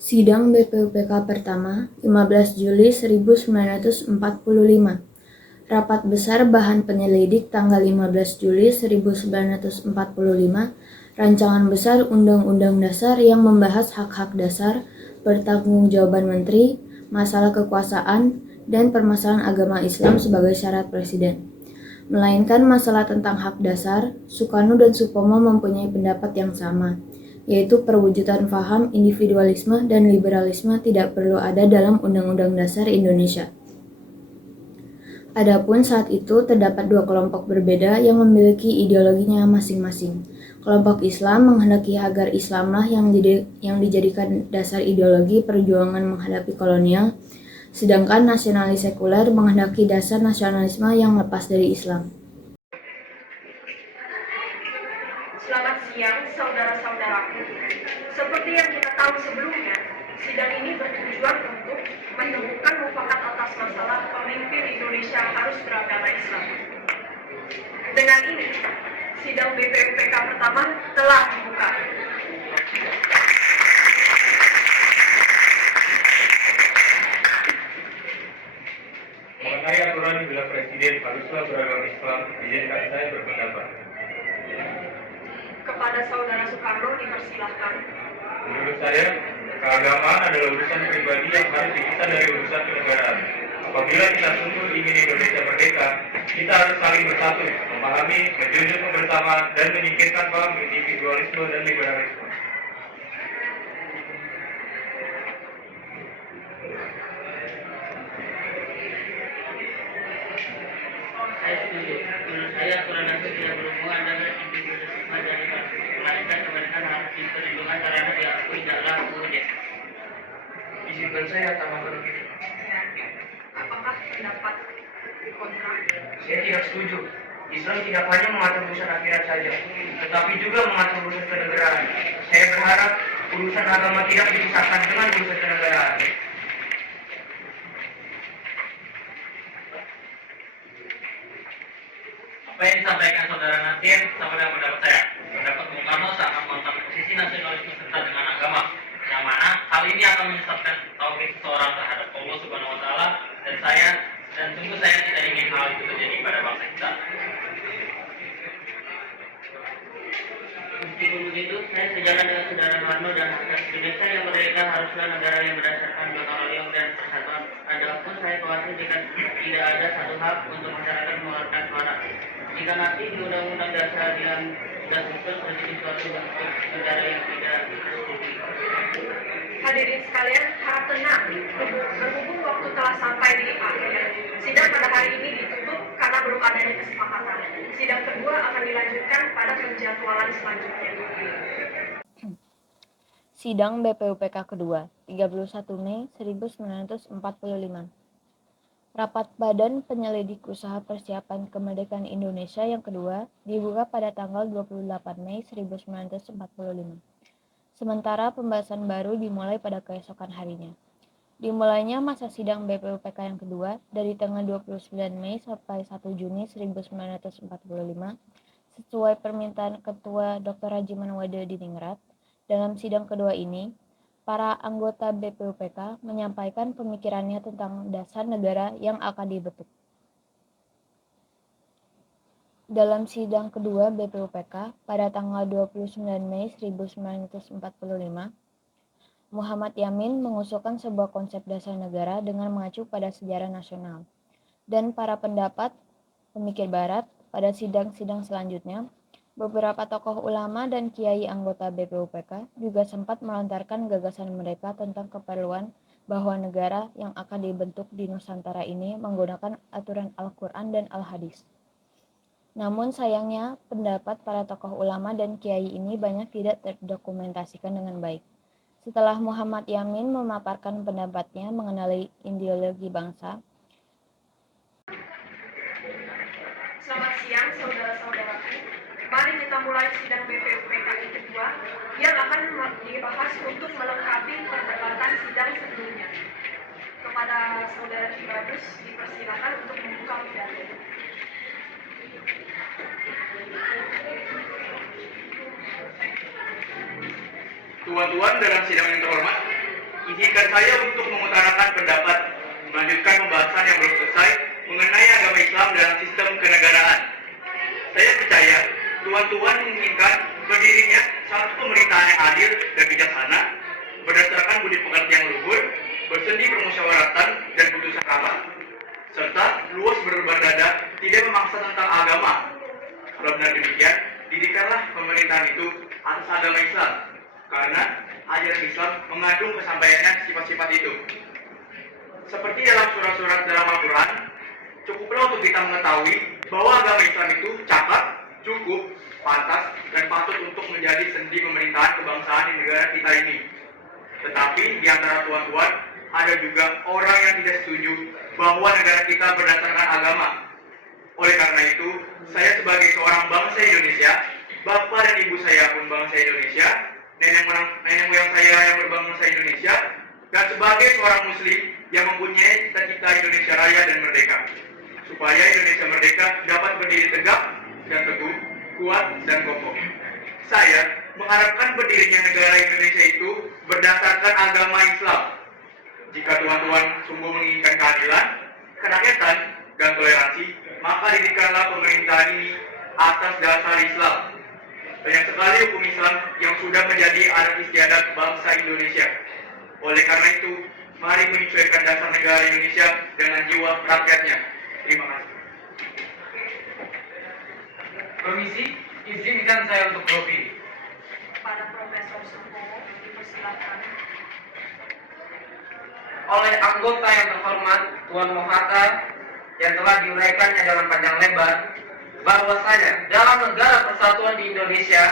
Sidang BPUPK pertama, 15 Juli 1945. Rapat Besar Bahan Penyelidik tanggal 15 Juli 1945, Rancangan Besar Undang-Undang Dasar yang membahas hak-hak dasar, pertanggungjawaban menteri, masalah kekuasaan, dan permasalahan agama Islam sebagai syarat presiden. Melainkan masalah tentang hak dasar, Soekarno dan Supomo mempunyai pendapat yang sama, yaitu perwujudan paham individualisme dan liberalisme tidak perlu ada dalam Undang-Undang Dasar Indonesia. Adapun saat itu terdapat dua kelompok berbeda yang memiliki ideologinya masing-masing. Kelompok Islam menghendaki agar Islamlah yang dijadikan dasar ideologi perjuangan menghadapi kolonial, sedangkan nasionalis sekuler menghendaki dasar nasionalisme yang lepas dari Islam. Selamat siang, saudara-saudaraku. Seperti yang kita tahu sebelumnya, sidang ini bertujuan untuk menemukan mufakat atas masalah pemimpin Indonesia harus beragama Islam. Dengan ini, sidang BPUPK pertama telah dibuka. Mengenai aturan bila Presiden haruslah beragama Islam, izinkan saya berpendapat. Kepada Saudara Soekarno dipersilahkan. Menurut saya, keagamaan adalah urusan pribadi yang harus dipisah dari urusan kenegaraan. Apabila kita sungguh ingin Indonesia merdeka, kita harus saling bersatu, memahami, menjunjung kebersamaan, dan menyingkirkan paham individualisme dan liberalisme. Saya setuju. Menurut saya aturan dasar tidak berhubungan dengan individualisme dan melainkan kebenaran hak perlindungan karena diakui dalam UUD. Izinkan saya tambahkan begini. Apakah pendapat kontra? Saya tidak setuju. Islam tidak hanya mengatur urusan akhirat saja, tetapi juga mengatur urusan kenegaraan. Saya berharap urusan agama tidak dipisahkan dengan urusan kenegaraan. Apa yang disampaikan Saudara Nasir sama dengan pendapat saya. Pendapat Bung Karno sangat menentang posisi nasionalisme serta dengan agama, yang mana hal ini akan menyesatkan tauhid seseorang terhadap Allah Subhanahu Wa Taala dan sungguh saya tidak ingin hal itu terjadi pada bangsa kita. Meskipun begitu, saya sejalan dengan Saudara Soekarno dan Hasan. Indonesia yang merdeka haruslah negara yang berdasarkan gotong royong dan persatuan. Adapun saya khawatir jika tidak ada satu hak untuk masyarakat mengeluarkan suara. Jika nanti di Undang-Undang Dasar yang sudah susun menjadi suatu bentuk negara yang tidak disetujui. Hadirin sekalian, harap tenang. Berhubung waktu telah sampai di akhir, sidang pada hari ini ditutup karena belum adanya kesepakatan. Sidang kedua akan dilanjutkan pada penjadwalan selanjutnya. Sidang BPUPK kedua, 31 Mei 1945. Rapat Badan Penyelidik Usaha Persiapan Kemerdekaan Indonesia yang kedua dibuka pada tanggal 28 Mei 1945. Sementara pembahasan baru dimulai pada keesokan harinya. Dimulainya masa sidang BPUPK yang kedua dari tanggal 29 Mei sampai 1 Juni 1945 sesuai permintaan Ketua Dr. Rajiman Wade di Ningrat. Dalam sidang kedua ini, para anggota BPUPK menyampaikan pemikirannya tentang dasar negara yang akan dibentuk. Dalam sidang kedua BPUPK pada tanggal 29 Mei 1945, Muhammad Yamin mengusulkan sebuah konsep dasar negara dengan mengacu pada sejarah nasional. Dan para pendapat pemikir barat pada sidang-sidang selanjutnya, beberapa tokoh ulama dan kiai anggota BPUPK juga sempat melontarkan gagasan mereka tentang keperluan bahwa negara yang akan dibentuk di Nusantara ini menggunakan aturan Al-Quran dan Al-Hadis. Namun sayangnya pendapat para tokoh ulama dan kiai ini banyak tidak terdokumentasikan dengan baik. Setelah Muhammad Yamin memaparkan pendapatnya mengenai ideologi bangsa. Selamat siang, saudara-saudaraku. Mari kita mulai sidang BPUPK kedua yang akan dibahas untuk melengkapi perdebatan sidang sebelumnya. Kepada Saudara Cibagus dipersilakan untuk membuka pidato. Tuan-tuan dalam sidang yang terhormat, Izinkan saya untuk mengutarakan pendapat melanjutkan pembahasan yang belum selesai mengenai agama Islam dalam sistem kenegaraan. Saya percaya Tuhan menginginkan berdirinya satu pemerintahan yang adil dan bijaksana berdasarkan budi pekerti yang luhur, bersendi permusyawaratan dan putusan kamar, serta luas berberdada, tidak memaksa tentang agama. Kalau benar demikian, didirikanlah pemerintahan itu atas agama Islam, karena ajaran Islam mengandung kesampaiannya sifat-sifat itu. Seperti dalam surat-surat dalam Al-Quran, cukuplah untuk kita mengetahui bahwa agama Islam itu cakap, cukup, pantas, dan patut untuk menjadi sendi pemerintahan kebangsaan di negara kita ini. Tetapi di antara tuan-tuan, ada juga orang yang tidak setuju bahwa negara kita berdasarkan agama. Oleh karena itu, saya sebagai seorang bangsa Indonesia, bapak dan ibu saya pun bangsa Indonesia, nenek moyang saya yang berbangsa Indonesia, dan sebagai seorang muslim yang mempunyai cita-cita Indonesia Raya dan merdeka, supaya Indonesia merdeka dapat berdiri tegak dan teguh, kuat dan kokoh. Saya mengharapkan berdirinya negara Indonesia itu berdasarkan agama Islam. Jika tuan-tuan sungguh menginginkan keadilan, kerakyatan, dan toleransi, maka didirikanlah pemerintahan ini atas dasar Islam. Banyak sekali hukum Islam yang sudah menjadi adat istiadat bangsa Indonesia. Oleh karena itu, mari menyesuaikan dasar negara Indonesia dengan jiwa rakyatnya. Terima kasih. Permisi, izinkan saya untuk lobby. Pada Profesor Supomo, dipersilakan. Oleh anggota yang terhormat Tuan Mohatta yang telah diuraikannya dalam panjang lebar, bahwasanya dalam negara persatuan di Indonesia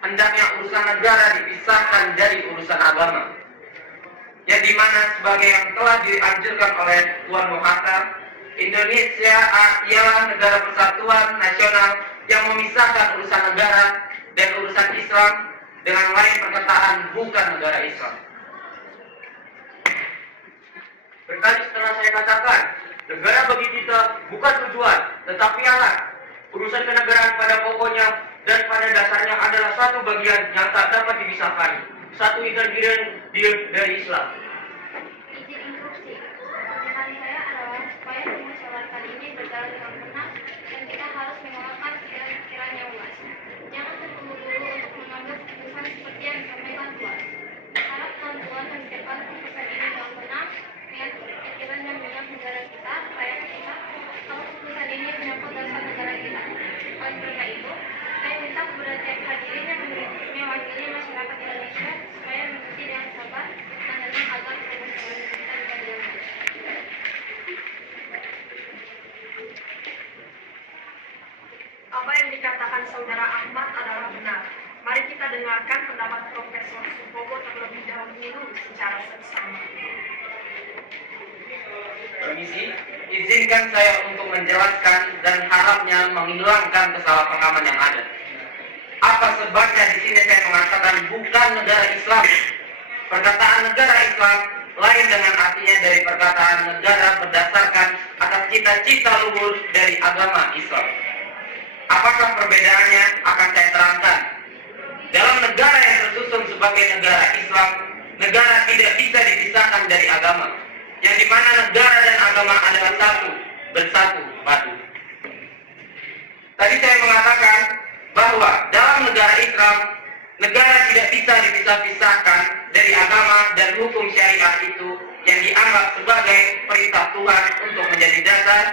hendaknya urusan negara dipisahkan dari urusan agama. Yang dimana sebagai yang telah dianjurkan oleh Tuan Mohatta, Indonesia ialah negara persatuan nasional yang memisahkan urusan negara dan urusan Islam dengan lain perkataan bukan negara Islam. Berkali setelah saya katakan, negara bagi kita bukan tujuan, tetapi alat. Urusan kenegaraan pada pokoknya dan pada dasarnya adalah satu bagian yang tak dapat dipisahkan. Satu ingredients dari Islam. Izin instruksi. Permintaan saya adalah supaya musyawaratan ini berjalan dengan benar dan kita harus mengeluarkan pikiran-pikiran yang luas. Jangan terburu-buru untuk mengambil keputusan seperti yang disampaikan Tuan. Harap tuan-tuan menyiapkan keputusan ini dengan benar dengan pikiran dan minat negara kita, rakyat kita, kalau keputusan ini menyangkut dasar negara kita. Oleh karena itu, saya minta kepada tiap hadirin yang mewakili masyarakat Indonesia supaya mengikuti dengan sabar dan tenang agar keputusan kita berjalan baik. Apa yang dikatakan Saudara Ahmad adalah benar. Mari kita dengarkan pendapat Profesor Supomo terlebih dahulu secara seksama. Permisi, izinkan saya untuk menjelaskan dan harapnya menghilangkan kesalahpahaman yang ada. Apa sebabnya di sini saya mengatakan bukan negara Islam? Perkataan negara Islam lain dengan artinya dari perkataan negara berdasarkan atas cita-cita luhur dari agama Islam. Apakah perbedaannya akan saya terangkan. Dalam negara yang tersusun sebagai negara Islam, negara tidak bisa dipisahkan dari agama, yang dimana negara dan agama adalah satu, bersatu padu. Tadi saya mengatakan bahwa dalam negara Islam, negara tidak bisa dipisah-pisahkan dari agama dan hukum syariah itu yang dianggap sebagai perintah Tuhan untuk menjadi dasar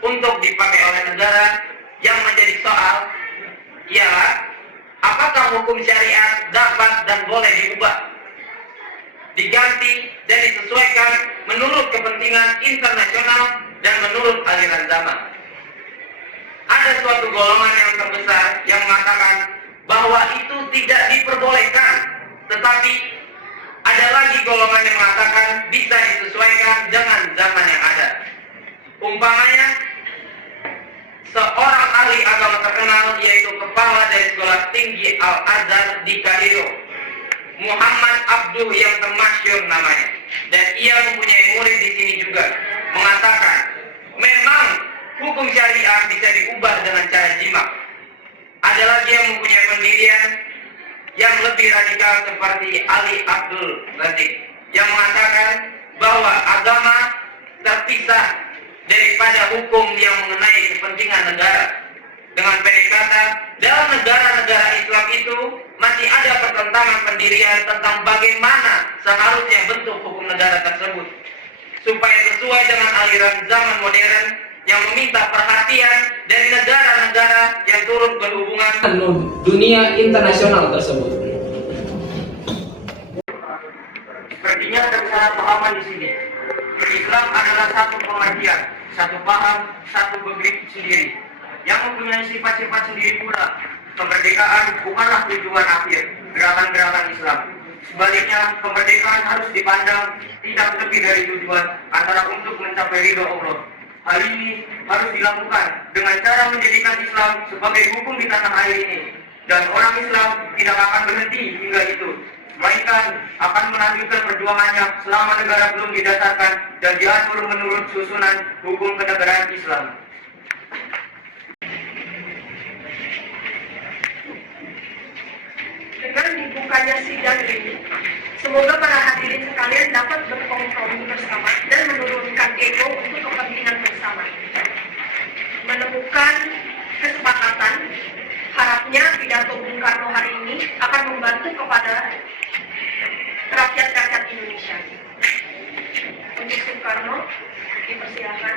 untuk dipakai oleh negara. Yang menjadi soal ialah apakah hukum syariat dapat dan boleh diubah, diganti dan disesuaikan menurut kepentingan internasional dan menurut aliran zaman. Ada suatu golongan yang terbesar yang mengatakan bahwa itu tidak diperbolehkan, tetapi ada lagi golongan yang mengatakan bisa disesuaikan dengan zaman yang ada. Umpamanya, seorang ahli agama terkenal yaitu kepala dari sekolah tinggi Al-Azhar di Kairo, Muhammad Abduh yang termasyhur namanya, dan ia mempunyai murid di sini juga, mengatakan memang hukum syariah bisa diubah dengan cara jima. Ada lagi yang mempunyai pendirian yang lebih radikal seperti Ali Abdul Razik yang mengatakan bahwa agama terpisah daripada hukum yang mengenai kepentingan negara. Dengan pendek kata, dalam negara-negara Islam itu masih ada pertentangan pendirian tentang bagaimana seharusnya bentuk hukum negara tersebut, supaya sesuai dengan aliran zaman modern yang meminta perhatian dari negara-negara yang turut berhubungan dengan dunia internasional tersebut. Sepertinya kesalahpahaman di sini. Islam adalah satu pengertian, satu paham, satu begrip sendiri, yang mempunyai sifat-sifat sendiri pula. Kemerdekaan bukanlah tujuan akhir gerakan-gerakan Islam. Sebaliknya, kemerdekaan harus dipandang tidak lebih dari tujuan antara untuk mencapai ridho Allah. Hal ini harus dilakukan dengan cara menjadikan Islam sebagai hukum di tanah air ini. Dan orang Islam tidak akan berhenti hingga itu, melainkan akan melanjutkan perjuangannya selama negara belum didasarkan dan diatur menurut susunan hukum kenegaraan Islam. Dengan dibukanya sidang ini, semoga para hadirin sekalian dapat berkompromi bersama dan menurunkan ego untuk kepentingan bersama. Menemukan kesepakatan, harapnya pidato Bung Karno hari ini akan membantu kepada rakyat-rakyat Indonesia. Untuk Bung Karno, dipersilakan.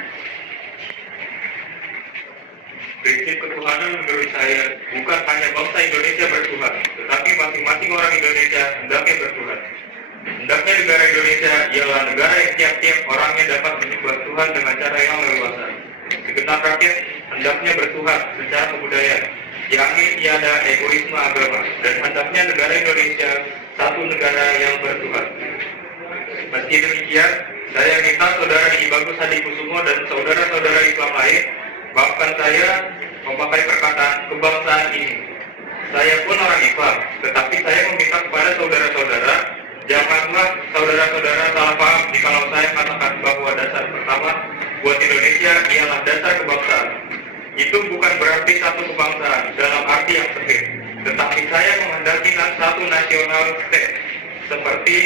Prinsip ketuhanan menurut saya bukan hanya bangsa Indonesia bertuhan, tetapi masing-masing orang Indonesia hendaknya bertuhan. Hendaknya negara Indonesia ialah negara yang tiap-tiap orangnya dapat menyembah Tuhan dengan cara yang leluasa. Segenap rakyat hendaknya bertuhan secara kebudayaan, yakni tiada egoisme agama, dan hendaknya negara Indonesia satu negara yang bertuhan. Meski demikian, saya minta saudara Diki Bagus Hadikusumo dan saudara-saudara Islam lain maafkan saya memakai perkataan kebangsaan ini. Saya pun orang Islam, tetapi saya meminta kepada saudara-saudara, janganlah saudara-saudara salah paham jikalau saya katakan bahwa dasar pertama buat Indonesia ialah dasar kebangsaan. Itu bukan berarti satu kebangsaan dalam arti yang sempit, tetapi saya menghendaki satu nasional state, seperti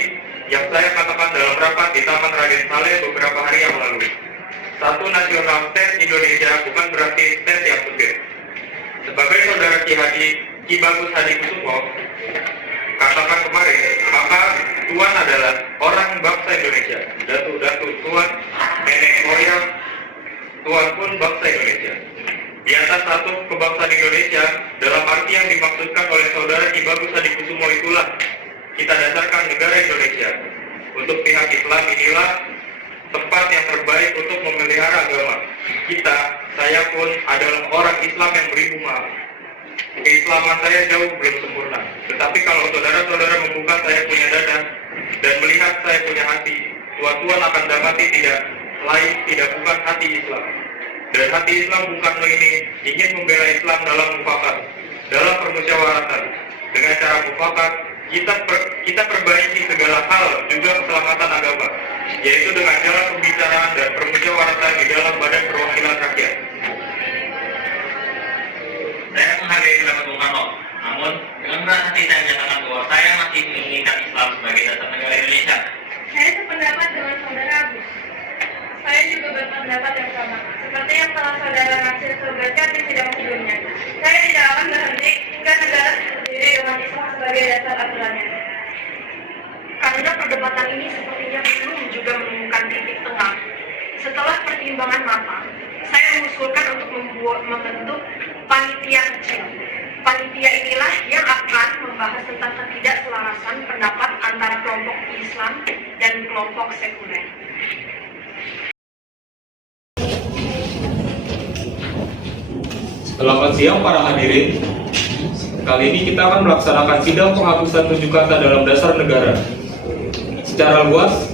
yang saya katakan dalam rapat di Taman Raden Saleh beberapa hari yang lalu. Satu nasional state Indonesia bukan berarti state yang sempit. Sebagai saudara Ki Bagus Hadikusumo katakan kemarin, maka Tuhan adalah orang bangsa Indonesia. Datu-datu Tuhan, nenek moyang Tuhan pun bangsa Indonesia. Di atas satu kebangsaan Indonesia, dalam arti yang dimaksudkan oleh saudara Ki Bagus Hadikusumo itulah kita dasarkan negara Indonesia. Untuk pihak Islam inilah tempat yang terbaik untuk memelihara agama. Saya pun adalah orang Islam yang beribu maaf. Keislaman saya jauh belum sempurna. Tetapi kalau saudara-saudara membuka saya punya dada dan melihat saya punya hati, Tuhan akan dapati tidak lain, tidak bukan hati Islam. Dan hati Islam bukan ini ingin membela Islam dalam mufakat, dalam permusyawaratan. Dengan cara mufakat, kita perbaiki segala hal, juga keselamatan agama, yaitu dengan jalan pembicaraan dan permusyawaratan di dalam Badan Perwakilan Rakyat. Saya menghargai pendapat Bung Karno, namun dengan berat hati saya menyatakan bahwa saya masih menginginkan Islam sebagai dasar negara Indonesia. Saya sependapat dengan saudara Agus. Saya juga berpendapat yang sama. Seperti yang telah saudara Nasir sebutkan di sidang sebelumnya. Saya tidak akan berhenti hingga negara terdiri dengan Islam sebagai dasar aturannya. Karena perdebatan ini sepertinya belum juga menemukan titik tengah. Setelah pertimbangan matang, saya mengusulkan untuk membentuk panitia kecil. Panitia inilah yang akan membahas tentang ketidakselarasan pendapat antara kelompok Islam dan kelompok sekuler. Selamat siang para hadirin. Kali ini kita akan melaksanakan sidang penghapusan tujuh kata dalam dasar negara. Secara luas,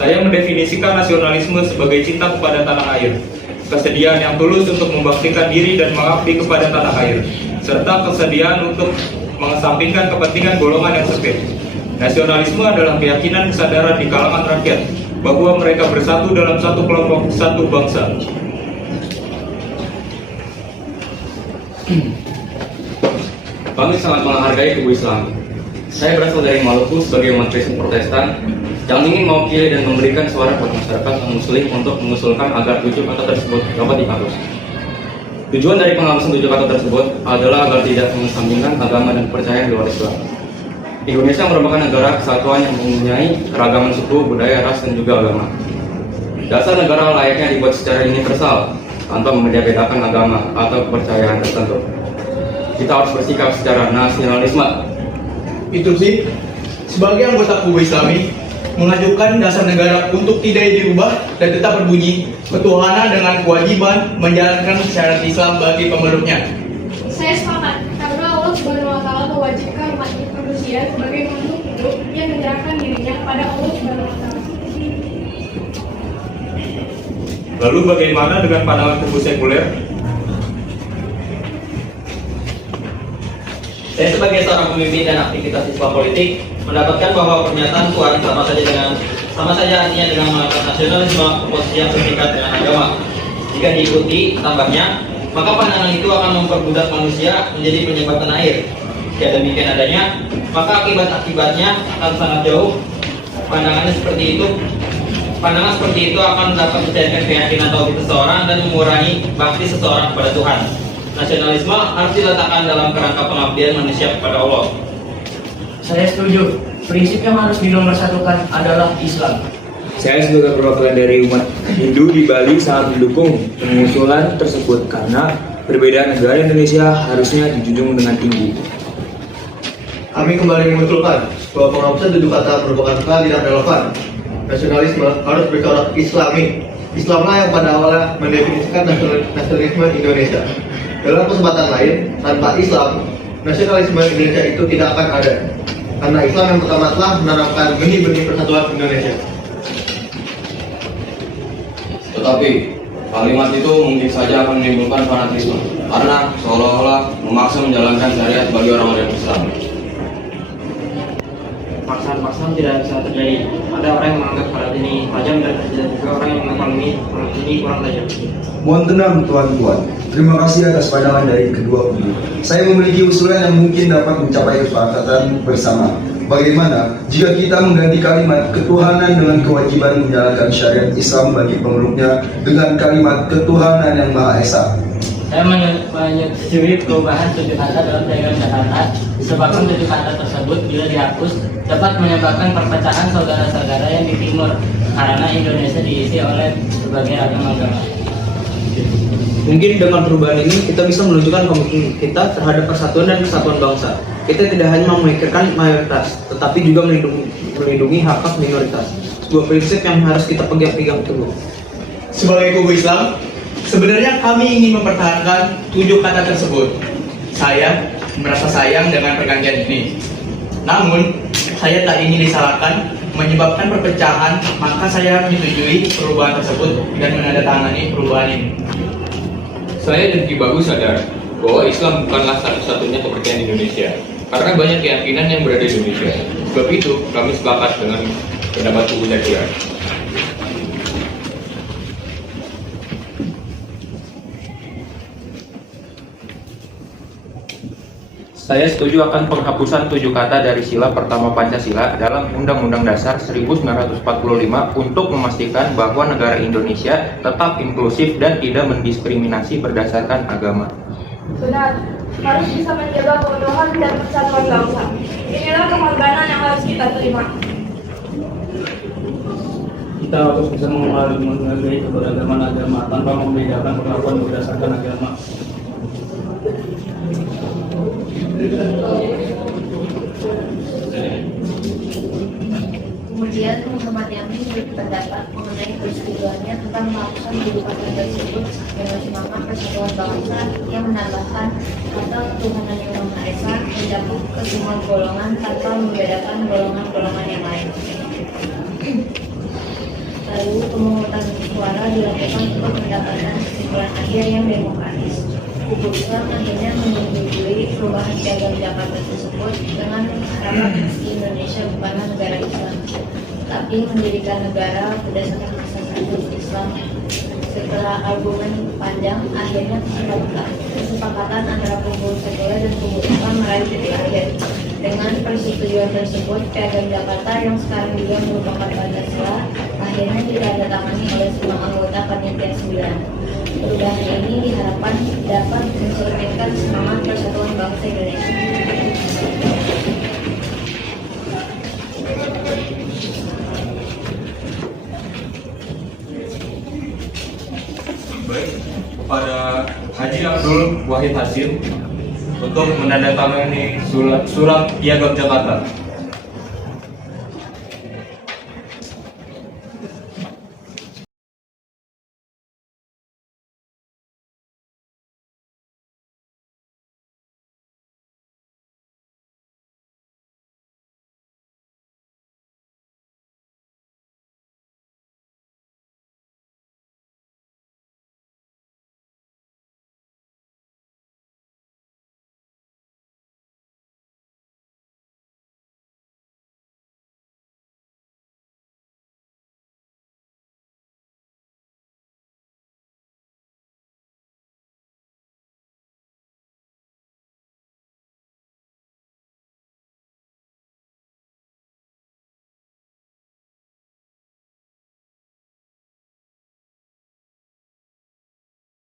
saya mendefinisikan nasionalisme sebagai cinta kepada tanah air, kesediaan yang tulus untuk membaktikan diri dan mengabdi kepada tanah air, serta kesediaan untuk mengesampingkan kepentingan golongan yang sempit. Nasionalisme adalah keyakinan kesadaran di kalangan rakyat bahwa mereka bersatu dalam satu kelompok, satu bangsa. Kami sangat menghargai tubuh Islam. Saya berasal dari Maluku sebagai umat Kristen Protestan yang ingin mewakili dan memberikan suara buat masyarakat non-muslim untuk mengusulkan agar 7 kata tersebut dapat dihapus. Tujuan dari penghapusan 7 kata tersebut adalah agar tidak mengesampingkan agama dan kepercayaan di luar Islam. Indonesia merupakan negara kesatuan yang mempunyai keragaman suku, budaya, ras, dan juga agama. Dasar negara layaknya dibuat secara universal tanpa membeda-bedakan agama atau kepercayaan tertentu. Kita harus bersikap secara nasionalisme. Instruksi sebagai anggota kubu Islami mengajukan dasar negara untuk tidak dirubah dan tetap berbunyi ketuhanan dengan kewajiban menjalankan syariat Islam bagi pemeluknya. Saya sepakat karena Allah Subhanahu wa taala mewajibkan umat manusia sebagai makhluk hidup yang menyerahkan dirinya kepada Allah Subhanahu wa taala. Lalu bagaimana dengan pandangan kubu sekuler? Saya sebagai seorang pemimpin dan aktivitas siswa politik mendapatkan bahwa pernyataan Tuhan sama saja artinya dengan melakukan nasionalisme oposisi yang bertingkat dengan agama. Jika diikuti tambahnya, maka pandangan itu akan memperbudak manusia menjadi penyebab tanah air. Jika demikian adanya, maka akibat-akibatnya akan sangat jauh. Pandangan seperti itu akan dapat menjadikan keyakinan tauhid seseorang dan mengurangi bakti seseorang kepada Tuhan. Nasionalisme harus diletakkan dalam kerangka pengabdian manusia kepada Allah. Saya setuju. Prinsip yang harus dinomorsatukan adalah Islam. Saya sebagai perwakilan dari umat Hindu di Bali sangat mendukung pengusulan tersebut karena perbedaan negara Indonesia harusnya dijunjung dengan tinggi. Kami kembali mengusulkan bahwa penghapusan 7 kata merupakan hal tidak relevan. Nasionalisme harus bercorak Islami. Islamlah yang pada awalnya mendefinisikan nasionalisme Indonesia. Dalam kesempatan lain, tanpa Islam, nasionalisme Indonesia itu tidak akan ada. Karena Islam yang pertama telah menanamkan benih-benih persatuan Indonesia. Tetapi kalimat itu mungkin saja akan menimbulkan fanatisme karena seolah-olah memaksa menjalankan syariat bagi orang-orang Islam. Paksaan-paksaan tidak bisa terjadi. Ada orang yang menganggap salat ini tajam dan ada juga orang yang menganggap ini kurang tajam. Mohon tenang tuan-tuan. Terima kasih atas pandangan dari kedua kubu. Saya memiliki usulan yang mungkin dapat mencapai kesepakatan bersama. Bagaimana jika kita mengganti kalimat ketuhanan dengan kewajiban menjalankan syariat Islam bagi pemeluknya dengan kalimat ketuhanan yang Maha Esa? Saya menyetujui perubahan 7 kata dalam Piagam Jakarta disebabkan 7 kata tersebut bila dihapus dapat menyebabkan perpecahan saudara-saudara yang di timur karena Indonesia diisi oleh berbagai agama. Mungkin dengan perubahan ini kita bisa menunjukkan komitmen kita terhadap persatuan dan kesatuan bangsa. Kita tidak hanya memikirkan mayoritas, tetapi juga melindungi hak-hak minoritas. Sebuah prinsip yang harus kita pegang teguh. Sebagai kubu Islam, sebenarnya kami ingin mempertahankan 7 kata tersebut. Saya merasa sayang dengan pergantian ini. Namun, saya tak ingin disalahkan menyebabkan perpecahan, maka saya menyetujui perubahan tersebut dan menandatangani perubahan ini. Saya dan Ki Bagus sadar bahwa Islam bukanlah satu-satunya kepercayaan di Indonesia, karena banyak keyakinan yang berada di Indonesia. Sebab itu, kami sepakat dengan pendapat kubu sekuler. Saya setuju akan penghapusan 7 kata dari sila pertama Pancasila dalam Undang-Undang Dasar 1945 untuk memastikan bahwa negara Indonesia tetap inklusif dan tidak mendiskriminasi berdasarkan agama. Benar, harus bisa menjaga keutuhan dan persatuan bangsa. Inilah pengorbanan yang harus kita terima. Kita harus bisa menghargai keberagaman agama tanpa membedakan perlakuan berdasarkan agama. Kemudian Muhammad Yamin berpendapat mengenai persetujuannya tentang penghapusan 7 kata tersebut dengan semangat persatuan bangsa yang menambahkan kata ketuhanan yang Maha Esa mencakup ke semua golongan tanpa membedakan golongan-golongan yang lain. Lalu pemungutan suara dilakukan untuk mendapatkan kesimpulan akhir yang demokratis. Kubu Islam akhirnya menyetujui perubahan Piagam Jakarta tersebut dengan harapan Indonesia bukanlah negara Islam, tapi mendirikan negara berdasarkan asas Islam Setelah argumen panjang, akhirnya kesepakatan antara kubu 1 dan kubu 4 meraih titik akhir. Dengan persetujuan tersebut, Piagam Jakarta yang sekarang juga merupakan Pancasila akhirnya ditandatangani oleh semua anggota Panitia 9. Perubahan ini diharapkan dapat mencerminkan semangat persatuan bangsa Indonesia. Baik, kepada Haji Abdul Wahid Hasim untuk menandatangani surat Piagam Jakarta.